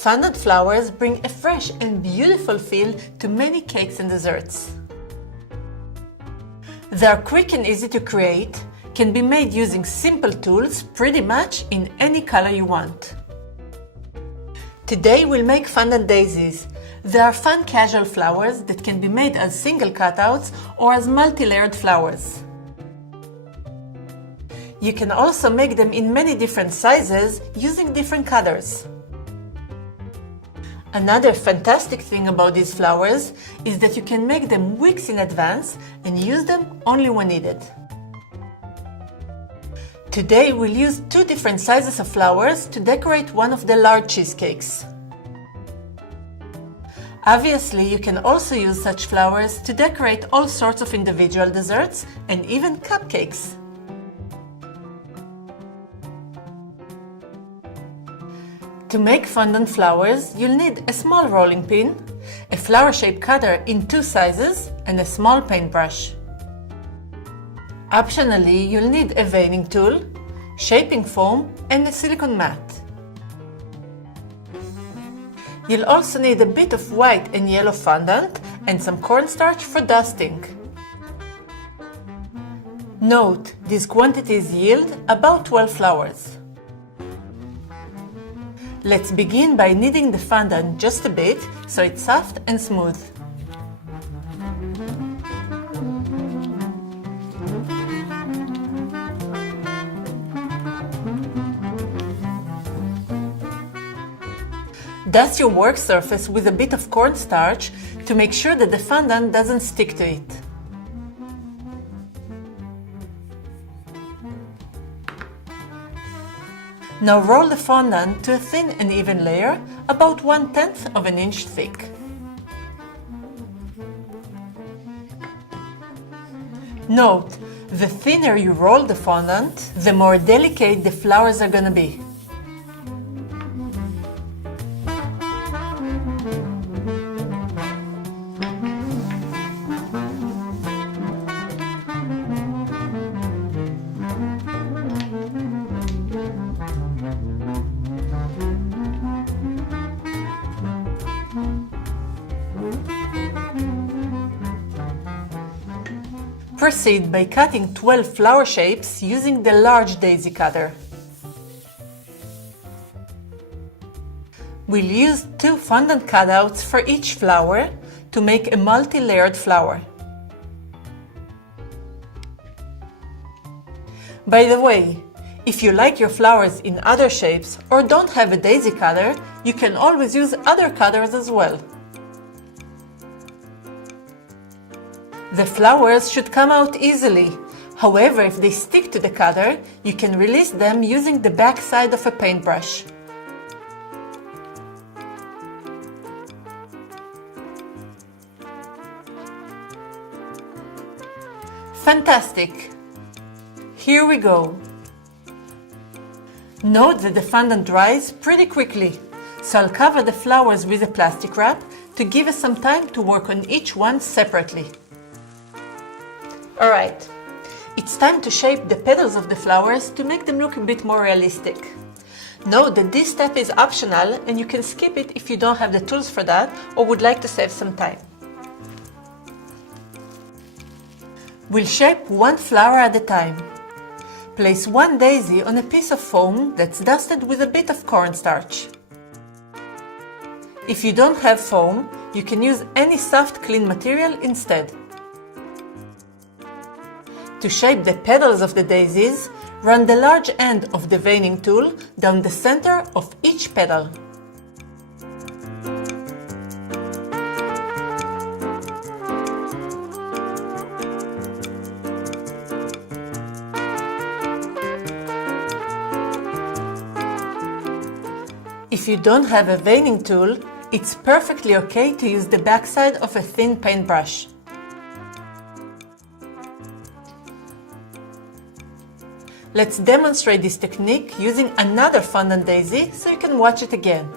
Fondant flowers bring a fresh and beautiful feel to many cakes and desserts. They are quick and easy to create, can be made using simple tools pretty much in any color you want. Today we'll make fondant daisies. They are fun casual flowers that can be made as single cutouts or as multi-layered flowers. You can also make them in many different sizes using different colors. Another fantastic thing about these flowers is that you can make them weeks in advance and use them only when needed. Today we'll use 2 different sizes of flowers to decorate one of the large cheesecakes. Obviously, you can also use such flowers to decorate all sorts of individual desserts and even cupcakes. To make fondant flowers, you'll need a small rolling pin, a flower-shaped cutter in 2 sizes, and a small paintbrush. Optionally, you'll need a veining tool, shaping foam, and a silicone mat. You'll also need a bit of white and yellow fondant and some cornstarch for dusting. Note, these quantities yield about 12 flowers. Let's begin by kneading the fondant just a bit so it's soft and smooth. Dust your work surface with a bit of cornstarch to make sure that the fondant doesn't stick to it. Now roll the fondant to a thin and even layer, about 1/10 of an inch thick. Note, the thinner you roll the fondant, the more delicate the flowers are gonna be. Proceed by cutting 12 flower shapes using the large daisy cutter. We'll use 2 fondant cutouts for each flower to make a multi-layered flower. By the way, if you like your flowers in other shapes or don't have a daisy cutter, you can always use other cutters as well. The flowers should come out easily. However, if they stick to the cutter, you can release them using the back side of a paintbrush. Fantastic! Here we go. Note that the fondant dries pretty quickly, so I'll cover the flowers with a plastic wrap to give us some time to work on each one separately. Alright, it's time to shape the petals of the flowers to make them look a bit more realistic. Note that this step is optional and you can skip it if you don't have the tools for that or would like to save some time. We'll shape 1 flower at a time. Place 1 daisy on a piece of foam that's dusted with a bit of cornstarch. If you don't have foam, you can use any soft, clean material instead. To shape the petals of the daisies, run the large end of the veining tool down the center of each petal. If you don't have a veining tool, it's perfectly okay to use the backside of a thin paintbrush. Let's demonstrate this technique using another fondant daisy so you can watch it again.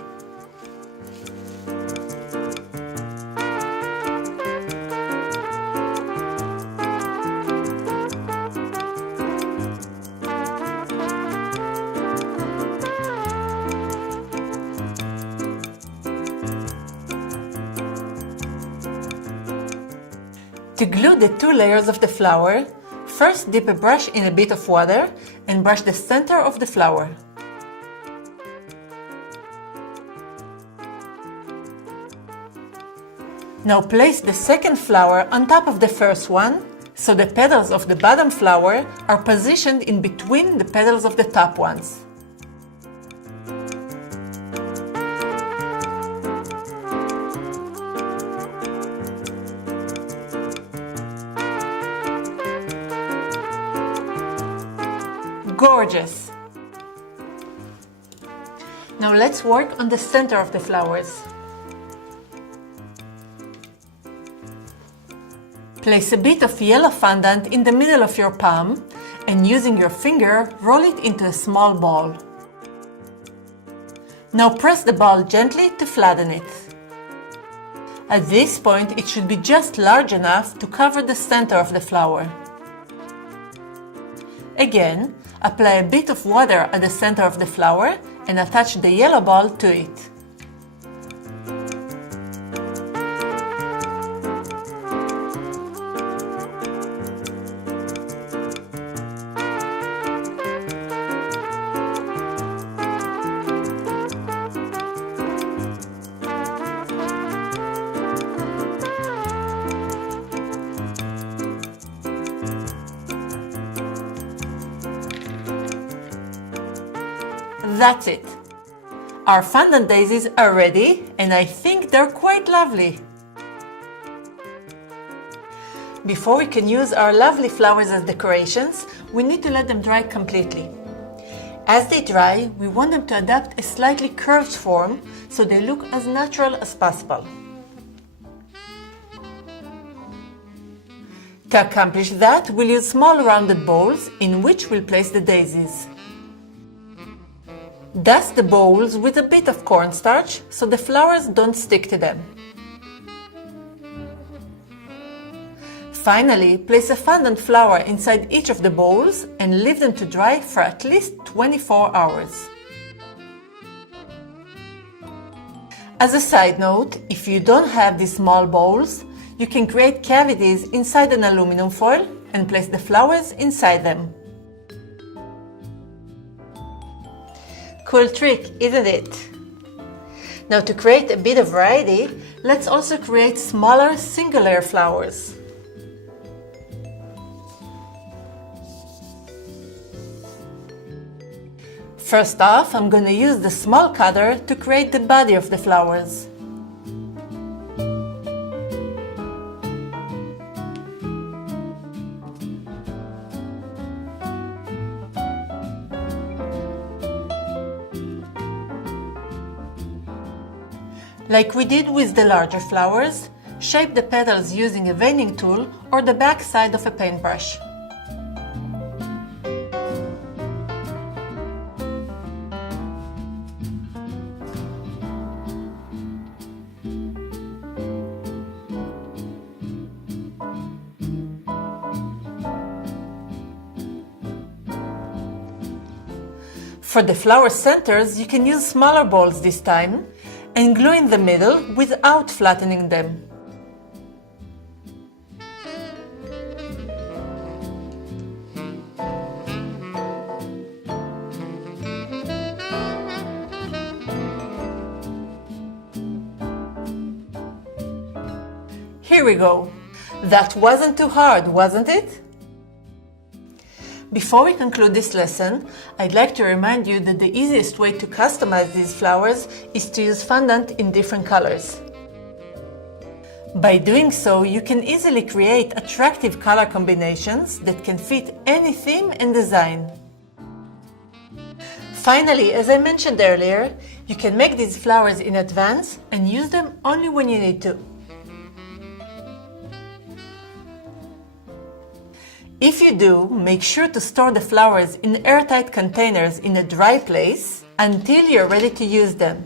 To glue the two layers of the flower, first dip a brush in a bit of water and brush the center of the flower. Now place the second flower on top of the first one, so the petals of the bottom flower are positioned in between the petals of the top ones. Gorgeous! Now let's work on the center of the flowers. Place a bit of yellow fondant in the middle of your palm and using your finger, roll it into a small ball. Now press the ball gently to flatten it. At this point, it should be just large enough to cover the center of the flower. Again, apply a bit of water at the center of the flower and attach the yellow ball to it. That's it! Our fondant daisies are ready, and I think they're quite lovely. Before we can use our lovely flowers as decorations, we need to let them dry completely. As they dry, we want them to adapt a slightly curved form so they look as natural as possible. To accomplish that, we'll use small rounded bowls in which we'll place the daisies. Dust the bowls with a bit of cornstarch so the flowers don't stick to them. Finally, place a fondant flower inside each of the bowls and leave them to dry for at least 24 hours. As a side note, if you don't have these small bowls, you can create cavities inside an aluminum foil and place the flowers inside them. Cool trick, isn't it? Now to create a bit of variety, let's also create smaller single-layer flowers. First off, I'm going to use the small cutter to create the body of the flowers. Like we did with the larger flowers, shape the petals using a veining tool or the back side of a paintbrush. For the flower centers, you can use smaller balls this time and glue in the middle without flattening them. Here we go. That wasn't too hard, wasn't it? Before we conclude this lesson, I'd like to remind you that the easiest way to customize these flowers is to use fondant in different colors. By doing so, you can easily create attractive color combinations that can fit any theme and design. Finally, as I mentioned earlier, you can make these flowers in advance and use them only when you need to. If you do, make sure to store the flowers in airtight containers in a dry place until you're ready to use them.